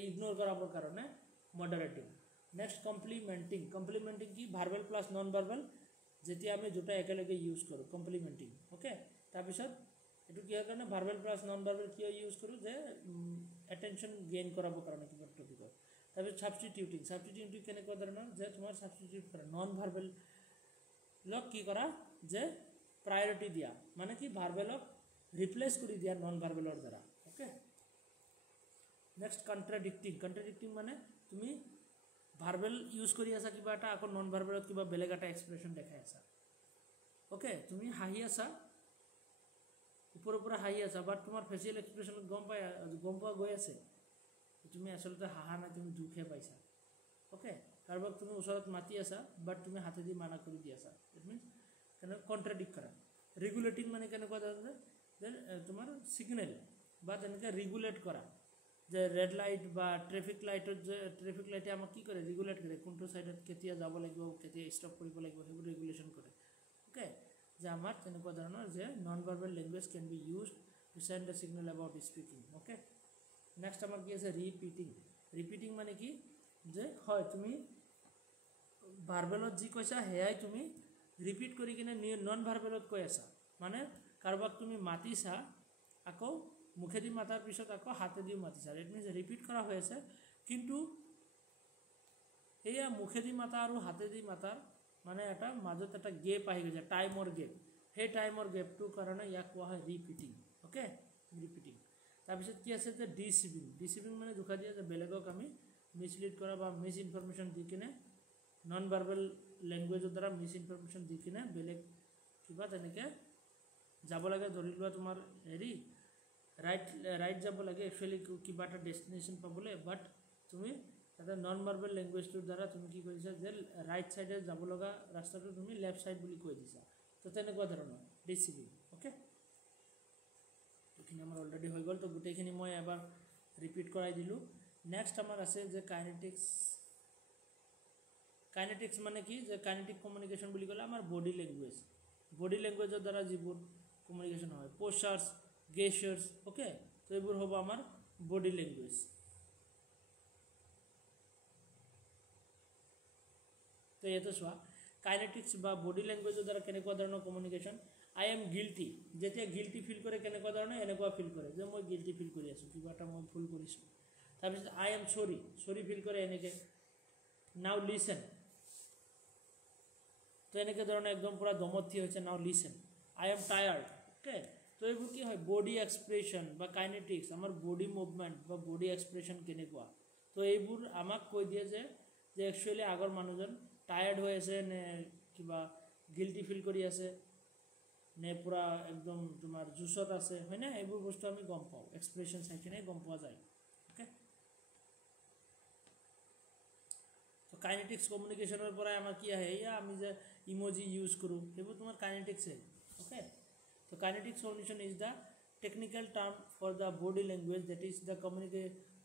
ইগন'ৰ কৰাবৰ কাৰণে মডাৰেটিং নেক্সট কমপ্লিমেণ্টিং কি ভাৰ্বেল প্লাছ নন ভাৰ্বেল যেতিয়া আমি দুটা একেলগে ইউজ কৰোঁ কমপ্লিমেণ্টিং ওকে তাৰপিছত এইটো কিহৰ কাৰণে ভাৰ্বেল প্লাছ নন ভাৰ্বেল কিয় ইউজ কৰোঁ যে এটেনশ্যন গেইন কৰাবৰ কাৰণে কিবা টপিকত তাৰপিছত ছাবষ্টিটিউটিং কেনেকুৱা ধৰণৰ যে তোমাৰ ছাবষ্টিটিউট কৰা নন ভাৰ্বেলক কি কৰা যে প্ৰায়ৰিটি দিয়া মানে কি ভাৰ্বেলক ৰিপ্লেচ কৰি দিয়া নন ভাৰ্বেলৰ দ্বাৰা ওকে নেক্সট কণ্ট্ৰাডিক্টিং মানে তুমি ভাৰ্বেল ইউজ কৰি আছা কিবা এটা আকৌ নন ভাৰ্বেলত কিবা বেলেগ এটা এক্সপ্ৰেশ্যন দেখাই আছা ওকে তুমি হাঁহি আছা ওপৰৰ পৰা হাঁহি আছা বাট তোমাৰ ফেচিয়েল এক্সপ্ৰেশ্যনত গম পোৱা গৈ আছে তুমি আচলতে হাঁহা নাই তুমি দুখহে পাইছা ওকে কাৰোবাক তুমি ওচৰত মাতি আছা বাট তুমি হাতেদি মানা কৰি দি আছা ইট মিনছ কেনেকৈ কণ্ট্ৰাডিক্ট কৰা ৰেগুলেটিং মানে কেনেকুৱা ধৰণৰ যে তোমাৰ ছিগনেল বা তেনেকৈ ৰেগুলেট কৰা যে ৰেড লাইট বা ট্ৰেফিক লাইটে আমাক কি কৰে ৰেগুলেট কৰে কোনটো ছাইডত কেতিয়া যাব লাগিব কেতিয়া ষ্টপ কৰিব লাগিব সেইবোৰ ৰেগুলেশ্যন কৰে ওকে যে আমাৰ তেনেকুৱা ধৰণৰ যে non verbal language can be use to send the signal about speaking okay next আমাৰ কি আছে ৰিপিটিং মানে কি যে হয় তুমি ভাৰ্বেলত যি কৈছা সেয়াই তুমি ৰিপিট কৰি কিনে নন ভাৰ্বেলত কৈ আছা মানে কাৰোবাক তুমি মাতিছা আকৌ মুখেদি মাতাৰ পিছত আকৌ হাতেদিও মাতিছা ইট মিনছ ৰিপিট কৰা হৈ আছে কিন্তু এয়া মুখেদি মাতা আৰু হাতেদি মাতাৰ মানে এটা মাজত এটা গেপ আহি গৈছে টাইমৰ গেপ সেই টাইমৰ গেপটোৰ কাৰণে ইয়াক কোৱা হয় ৰিপিটিং ওকে ৰিপিটিং তাৰপিছত কি আছে যে ডিচিভিং মানে জোখা দিয়া যে বেলেগক আমি মিছলিড কৰা বা মিছ ইনফৰমেশ্যন দি কিনে নন ভাৰ্বেল লেংগুৱেজৰ দ্বাৰা মিছ ইনফৰমেশ্যন দি কিনে বেলেগ কিবা তেনেকৈ যাব লাগে ধৰি লোৱা তোমাৰ হেৰি ৰাইট যাব লাগে একচুৱেলি কিবা এটা ডেষ্টিনেশ্যন পাবলৈ বাট তুমি তাতে নন ভাৰ্বেল লেংগুৱেজটোৰ দ্বাৰা তুমি কি কৰিছা যে ৰাইট ছাইডে যাব লগা ৰাস্তাটো তুমি লেফ্ট ছাইড বুলি কৈ দিছা তো তেনেকুৱা ধৰণৰ ডিচিভিং ওকে এইখিনি আমাৰ অলৰেডি হৈ গ'ল তো গোটেইখিনি মই এবাৰ ৰিপিট কৰাই দিলোঁ নেক্সট আমাৰ আছে যে কাইনেটিক্স মানে কি যে কাইনেটিক কমিউনিকেশ্যন বুলি ক'লে আমাৰ বডি লেংগুৱেজৰ দ্বাৰা যিবোৰ কমিউনিকেশ্যন হয় প'চাৰ্ছ গেচাৰ্ছ ওকে তো এইবোৰ হ'ব আমাৰ বডি লেংগুৱেজ তো ইয়াতে চোৱা কাইনেটিক্স বা বডি লেংগুৱেজৰ দ্বাৰা কেনেকুৱা ধৰণৰ কমিউনিকেশ্যন আই এম গিল্টি যেতিয়া গিল্টি ফিল কৰে কেনেকুৱা ধৰণে এনেকুৱা ফিল কৰে যে মই গিল্টি ফিল কৰি আছোঁ কিবা এটা মই ভুল কৰিছোঁ তাৰপিছত আই এম চৰি ফিল কৰে এনেকৈ নাও লিচেন তো এনেকৈ ধৰণে একদম পূৰা দমত থিয় হৈছে নাও listen I am tired okay তো এইবোৰ কি হয় বডি এক্সপ্ৰেশ্যন বা কাইনেটিক্স আমাৰ বডি মুভমেণ্ট বা বডি এক্সপ্ৰেশ্যন কেনেকুৱা তো এইবোৰ আমাক কৈ দিয়ে যে একচুৱেলি আগৰ মানুহজন টায়াৰ্ড হৈ আছে নে কিবা গিল্টি ফিল কৰি আছে নে পূৰা একদম তোমাৰ জুচত আছে হয়নে এইবোৰ বস্তু আমি গম পাওঁ এক্সপ্ৰেশ্যন চাই কিনে গম পোৱা যায় ওকে তো কাইনেটিক্স কমিউনিকেশ্যনৰ পৰাই আমাৰ কি আহে এয়া আমি যে ইম'জি ইউজ কৰোঁ সেইবোৰ তোমাৰ কাইনেটিক্সে ওকে তো kinetics communication is the technical term for the body language that is the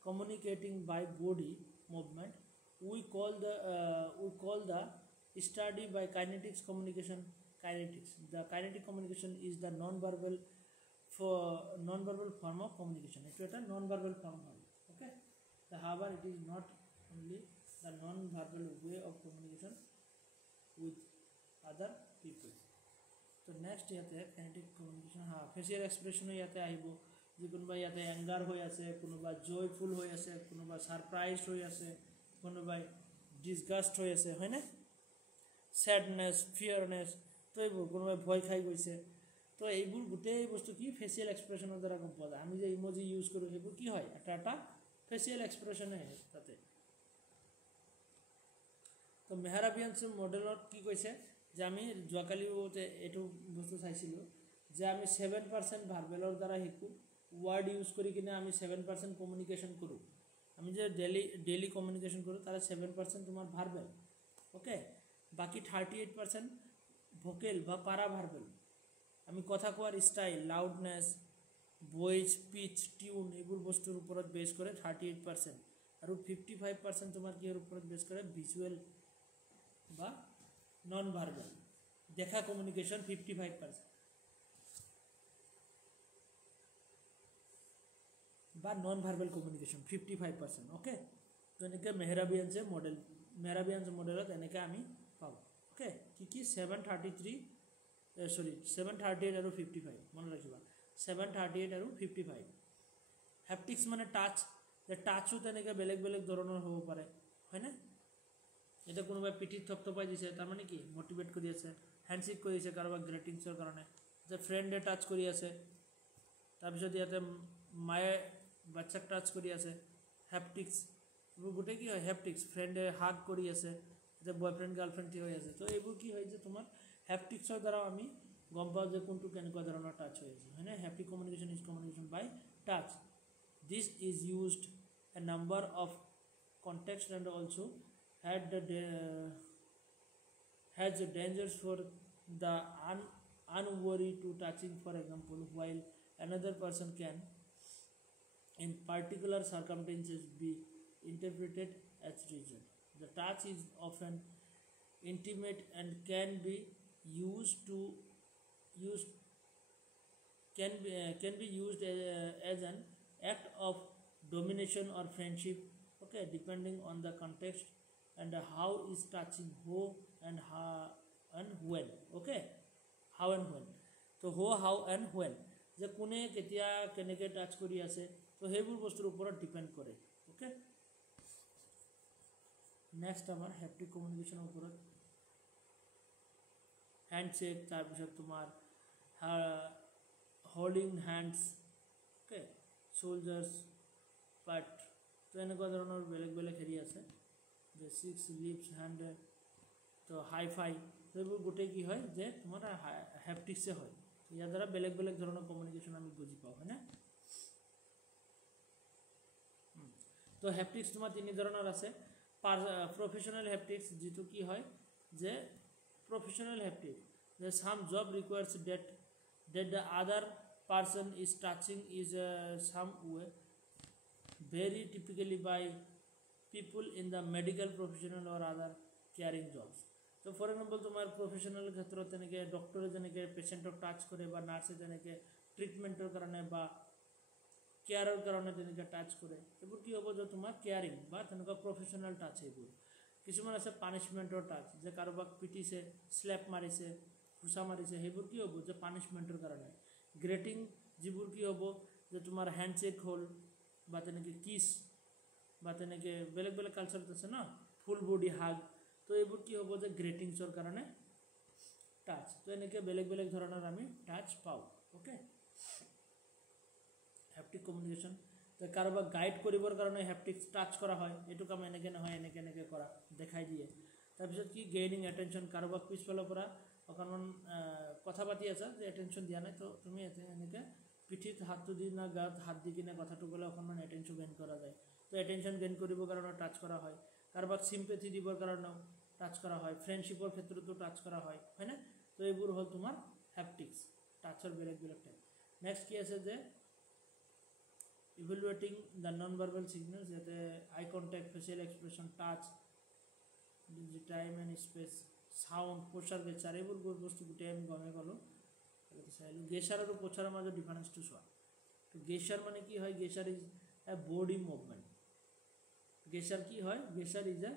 communicating by body movement we call the study by kinetics communication kinetics the kinetic communication is the non-verbal form of communication it is a non-verbal form okay however it is not only the non-verbal way of communication with other people so next ইয়াতে kinetic communication facial expression ইয়াতে আহিব যে কোনোবা ইয়াতে anger হৈ আছে কোনোবা joyful হৈ আছে কোনোবা সাৰপ্ৰাইজ হৈ আছে কোনোবাই ডিসগাস্ট হৈ আছে হয়নে স্যাডনেস ফিয়াৰনেস তো এইবোৰ কোনোবাই ভয় খাই গৈছে তো এইবোৰ গোটেই বস্তু কি ফেচিয়েল এক্সপ্ৰেছনৰ দ্বাৰা গম পোৱা যায় আমি যে ইমোজি ইউজ কৰোঁ সেইবোৰ কি হয় এটা ফেচিয়েল এক্সপ্ৰেছনে তাতে তো মেহৰাবিয়ানছ মডেলত কি কৈছে যে আমি যোৱাকালিও এইটো বস্তু চাইছিলোঁ যে আমি 7% ভাৰ্বেলৰ দ্বাৰা শিকোঁ ৱাৰ্ড ইউজ কৰি কিনে আমি 7% কমিউনিকেশ্যন কৰোঁ আমি যে ডেইলি কমিউনিকেশ্যন কৰোঁ তাৰে 7% তোমাৰ ভাৰ্বেল ওকে বাকি 38% ভোকেল বা পাৰা ভাৰ্বেল আমি কথা কোৱাৰ ষ্টাইল লাউডনেছ ভইচ পিচ টিউন এইবোৰ বস্তুৰ ওপৰত বেছ কৰে 38% আৰু 55% তোমাৰ কিহৰ ওপৰত বেছ কৰে ভিজুৱেল বা নন ভাৰ্বেল দেখা কমিউনিকেশ্যন 55% বা নন ভাৰ্বেল কমিউনিকেশ্যন 55% ওকে তো এনেকৈ মেহৰাবিয়ানছে মডেলত এনেকৈ আমি পাওঁ ওকে কি 738 আৰু 55 মনত ৰাখিবা 738 আৰু 55 হেপটিক্স মানে টাচ যে টাচো তেনেকৈ বেলেগ বেলেগ ধৰণৰ হ'ব পাৰে হয়নে এটা কোনোবাই পিঠিত থপথপাই দিছে তাৰমানে কি মটিভেট কৰি আছে হেণ্ডশ্বেক কৰি আছে কাৰোবাক গ্ৰেটিংছৰ কাৰণে যে ফ্ৰেণ্ডে টাচ কৰি আছে তাৰপিছত ইয়াতে মায়ে বাচ্চাক টাচ কৰি আছে হেপটিক্স এইবোৰ গোটেই কি হয় হেপটিক্স ফ্ৰেণ্ডে হাগ কৰি আছে যে বয়ফ্ৰেণ্ড গাৰ্লফ্ৰেণ্ড কি হৈ আছে তো এইবোৰ কি হয় যে তোমাৰ হেপটিক্সৰ দ্বাৰাও আমি গম পাওঁ যে কোনটো কেনেকুৱা ধৰণৰ টাচ হৈ আছে হয়নে haptic communication is communication by touch this is used a number of context and also' has dangers for the unwary to touching for example while another person can in particular circumstances be interpreted as reason the touch is often intimate and can be used as an act of domination or friendship okay depending on the context and how is touching who and how and when okay how and when so who how and when যে কোনে কেতিয়া কেনেকৈ touch কৰি আছে তো সেইবোৰ বস্তুৰ ওপৰত ডিপেণ্ড কৰে ওকে নেক্সট আমাৰ হেপটিক কমিউনিকেশ্যনৰ ওপৰত হেণ্ডশ্বেক তাৰপিছত তোমাৰ হোল্ডিং হেণ্ডছ ওকে শ্ব'ল্ডাৰ্ছ বাট তো এনেকুৱা ধৰণৰ বেলেগ বেলেগ হেৰি আছে যে 6 লিপছ হেণ্ড তো হাই ফাই তো এইবোৰ গোটেই কি হয় যে তোমাৰ হেপটিক্সে হয় ইয়াৰ দ্বাৰা বেলেগ বেলেগ ধৰণৰ কমিউনিকেশ্যন আমি বুজি পাওঁ হয়নে তো হেপটিক্স তোমাৰ তিনি ধৰণৰ আছে প্ৰফেশ্যনেল হেপটিক্স যিটো কি হয় যে প্ৰফেশ্যনেল হেপটিক্স যে some job requires that the other person is touching is some way very typically by people in the medical professional or other caring jobs so for example তোমার professional ক্ষেত্ৰত তেনেকৈ ডক্টৰে যেনেকৈ পেচেণ্টক টাচ কৰে বা নাৰ্ছে তেনেকৈ ট্ৰিটমেণ্টৰ কাৰণে বা কেয়াৰৰ কাৰণে তেনেকৈ টাচ কৰে এইবোৰ কি হ'ব যে তোমাৰ কেয়াৰিং বা তেনেকুৱা প্ৰফেশ্যনেল টাচ এইবোৰ কিছুমান আছে পানিছমেণ্টৰ টাচ যে কাৰোবাক পিটিছে স্লেপ মাৰিছে ঘুচা মাৰিছে সেইবোৰ কি হ'ব যে পানিছমেণ্টৰ কাৰণে গ্ৰেটিং যিবোৰ কি হ'ব যে তোমাৰ হেণ্ডশ্বেক হ'ল বা তেনেকৈ কিছ বা তেনেকৈ বেলেগ বেলেগ কালচাৰত আছে ন ফুল বডি হাগ তো এইবোৰ কি হ'ব যে গ্ৰেটিংছৰ কাৰণে টাচ তো এনেকৈ বেলেগ বেলেগ ধৰণৰ আমি টাচ পাওঁ ওকে হেপটিক কমিউনিকেশ্যন তো কাৰোবাক গাইড কৰিবৰ কাৰণে হেপটিক টাচ কৰা হয় এইটো কাম এনেকৈ নহয় এনেকৈ এনেকৈ কৰা দেখাই দিয়ে তাৰপিছত কি গেইনিং এটেনশ্যন কাৰোবাক পিছফালৰ পৰা অকণমান কথা পাতি আছা যে এটেনশ্যন দিয়া নাই তো তুমি এনেকৈ পিঠিত হাতটো দি না গাত হাত দি কিনে কথাটো ক'লে অকণমান এটেনশ্যন গেইন কৰা যায় তো এটেনশ্যন গেইন কৰিবৰ কাৰণে টাচ কৰা হয় কাৰোবাক চিম্পেথি দিবৰ কাৰণেও টাচ কৰা হয় ফ্ৰেণ্ডশ্বিপৰ ক্ষেত্ৰতো টাচ কৰা হয় হয়নে তো এইবোৰ হ'ল তোমাৰ হেপটিক্স টাচৰ বেলেগ বেলেগ টাইপ নেক্সট কি আছে যে evaluating the non verbal signals যাতে eye contact facial expression touch time and space sound posture gesture এইবোৰ বস্তু গোটেই আমি গমেই পালোঁ চাইলোঁ গেচাৰ আৰু পোচাৰৰ মাজত ডিফাৰেঞ্চটো চোৱা তো গেচাৰ মানে কি হয় gesture is a body movement gesture কি হয় gesture is a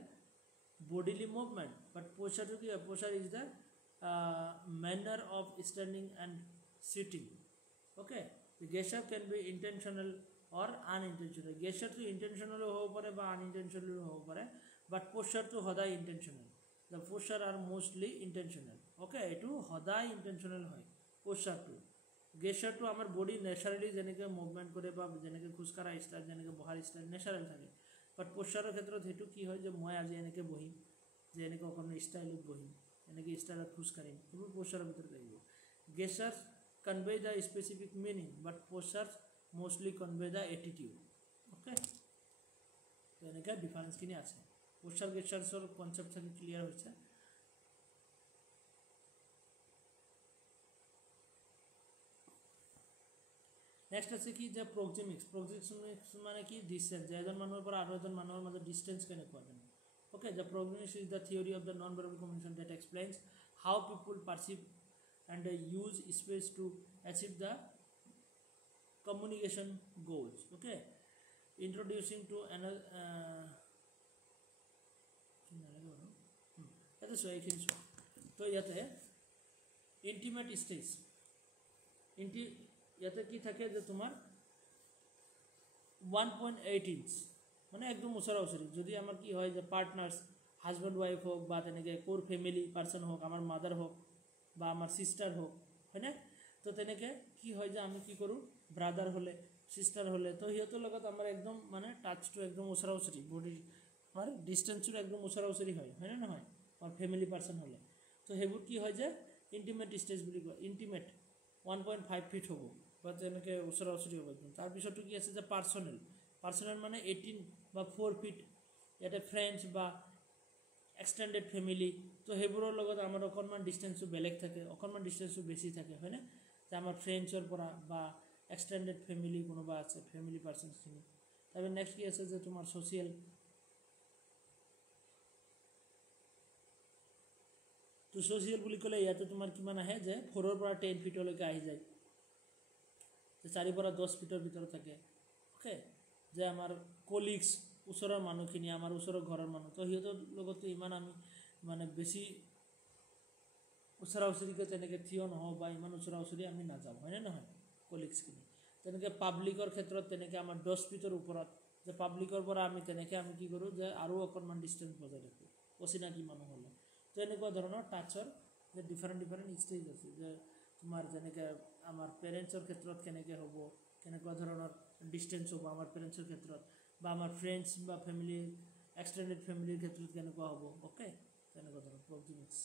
bodily movement but posture ki posture is the manner of standing and sitting okay the gesture can be intentional or unintentional gesture to intentional ho pare ba unintentional ho pare but posture to hodai intentional the posture are mostly intentional okay etu hodai intentional hoy posture to gesture to amar body naturally jeneke movement kore ba jeneke khuskara style jeneke bohar style natural thake বাট পোশ্চাৰৰ ক্ষেত্ৰত সেইটো কি হয় যে মই আজি এনেকৈ বহিম যে এনেকৈ অকণমান ষ্টাইলত বহিম, এনেকৈ ষ্টাইলত খোজকাঢ়িম, এইবোৰ প'চাৰৰ ভিতৰত আহিব। Gestures convey the specific meaning but postures mostly convey the attitude. Okay, তো এনেকৈ ডিফাৰেঞ্চখিনি আছে। প'চাৰ গেষ্টাৰ্ছৰ কনচেপ্টখিনি ক্লিয়াৰ হৈছে। নেক্সট আছে কি যে প্ৰক্সিমিক্স। প্ৰক্সিমিক্স মানে কি ডিষ্টেঞ্চ, যে এজন মানুহৰ পৰা আৰু এজন মানুহৰ মাজত ডিষ্টেঞ্চ কেনেকুৱা জানো। Okay, the proxemics is the theory of the non verbal communication that explains how people perceive and use space to achieve the communication goals. Okay, introducing to ইয়াতে চোৱা, এইখিনি চোৱা। তো ইয়াতে ইণ্টিমেট ষ্টেজ, ইয়াতে কি থাকে যে তোমাৰ 1.8 ইঞ্চ, মানে একদম ওচৰা ওচৰি। যদি আমাৰ কি হয় যে পাৰ্টনাৰ্ছ, হাজবেণ্ড ৱাইফ হওক বা তেনেকৈ ক'ৰ ফেমিলি পাৰ্চন হওক, আমাৰ মাদাৰ হওক বা আমাৰ ছিষ্টাৰ হওক, হয়নে। তো তেনেকৈ কি হয় যে আমি কি কৰোঁ, ব্ৰাদাৰ হ'লে, ছিষ্টাৰ হ'লে, তো সিহঁতৰ লগত আমাৰ একদম মানে টাচটো একদম ওচৰা ওচৰি, বডিৰ আমাৰ ডিষ্টেঞ্চটো একদম ওচৰা ওচৰি হয়, হয়নে নহয়, আমাৰ ফেমিলি পাৰ্চন হ'লে। তো সেইবোৰ কি হয় যে ইণ্টিমেট ষ্টেজ বুলি কয়। ইণ্টিমেট 1.5 ফিট হ'ব বা তেনেকৈ ওচৰা ওচৰি হ'ব একদম। তাৰপিছতো কি আছে যে পাৰ্চনেল, পাৰ্চনেল মানে 18 বা 4 ফিট। ইয়াতে ফ্ৰেণ্ডছ বা এক্সটেণ্ডেড ফেমিলি, তো সেইবোৰৰ লগত আমাৰ অকণমান ডিষ্টেঞ্চটো বেলেগ থাকে, অকণমান ডিষ্টেঞ্চটো বেছি থাকে, হয়নে। যে আমাৰ ফ্ৰেণ্ডছৰ পৰা বা এক্সটেণ্ডেড ফেমিলি কোনোবা আছে, ফেমিলি পাৰ্চনছখিনি। তাৰপিছত নেক্সট কি আছে যে তোমাৰ ছ'চিয়েল। তো ছ'চিয়েল বুলি ক'লে ইয়াতে তোমাৰ কিমান আহে যে 4 পৰা 10 ফিটলৈকে আহি যায়, যে 4 পৰা 10 ফিটৰ ভিতৰত থাকে। অ'কে, যে আমাৰ কলিগছ, ওচৰৰ মানুহখিনি, আমাৰ ওচৰৰ ঘৰৰ মানুহ, তো সিহঁতৰ লগতো ইমান আমি মানে বেছি ওচৰা ওচৰিকৈ তেনেকৈ থিয় নহওঁ বা ইমান ওচৰা ওচৰি আমি নাযাওঁ, হয়নে নহয়, কলিগছখিনি। তেনেকৈ পাব্লিকৰ ক্ষেত্ৰত তেনেকৈ আমাৰ 10 ফিটৰ ওপৰত, যে পাব্লিকৰ পৰা আমি তেনেকৈ আমি কি কৰোঁ যে আৰু অকণমান ডিষ্টেঞ্চ বজাই ৰাখোঁ অচিনাকি মানুহ হ'লে। তো এনেকুৱা ধৰণৰ টাচৰ যে ডিফাৰেণ্ট ষ্টেজ আছে, যে তোমাৰ যেনেকৈ আমাৰ পেৰেণ্টছৰ ক্ষেত্ৰত কেনেকৈ হ'ব, কেনেকুৱা ধৰণৰ ডিষ্টেঞ্চ হ'ব আমাৰ পেৰেণ্টছৰ ক্ষেত্ৰত, বা আমাৰ ফ্ৰেণ্ডছ বা ফেমিলি, এক্সটেণ্ডেড ফেমিলিৰ ক্ষেত্ৰত কেনেকুৱা হ'ব। অ'কে, তেনেকুৱা ধৰণৰ প্ৰক্সিমিক্স।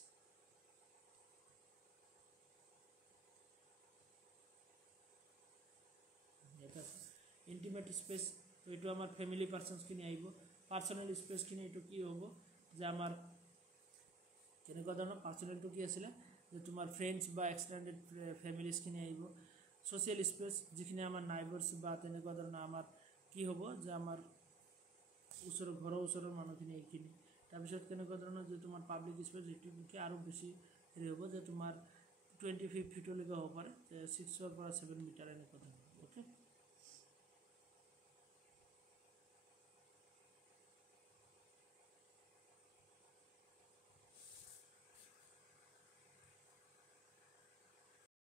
ইণ্টিমেট স্পেচ, তো এইটো আমাৰ ফেমিলি পাৰ্চনছখিনি আহিব। পাৰ্চনেল স্পেচখিনি এইটো কি হ'ব যে আমাৰ কেনেকুৱা ধৰণৰ, পাৰ্চনেলটো কি আছিলে যে তোমাৰ ফ্ৰেণ্ডছ বা এক্সটেণ্ডেড ফেমিলিজখিনি আহিব। ছ'চিয়েল স্পেচ, যিখিনি আমাৰ নাইবাৰ্ছ বা তেনেকুৱা ধৰণৰ আমাৰ কি হ'ব যে আমাৰ ঘৰৰ ওচৰৰ মানুহখিনি, এইখিনি। তাৰপিছত কেনেকুৱা ধৰণৰ যে তোমাৰ পাব্লিক স্পেচ, যিটোকে আৰু বেছি হেৰি হ'ব, যে তোমাৰ 25 ফিটলৈকে হ'ব পাৰে, যে 6 পৰা 7 মিটাৰ এনেকুৱা ধৰণৰ। অ'কে।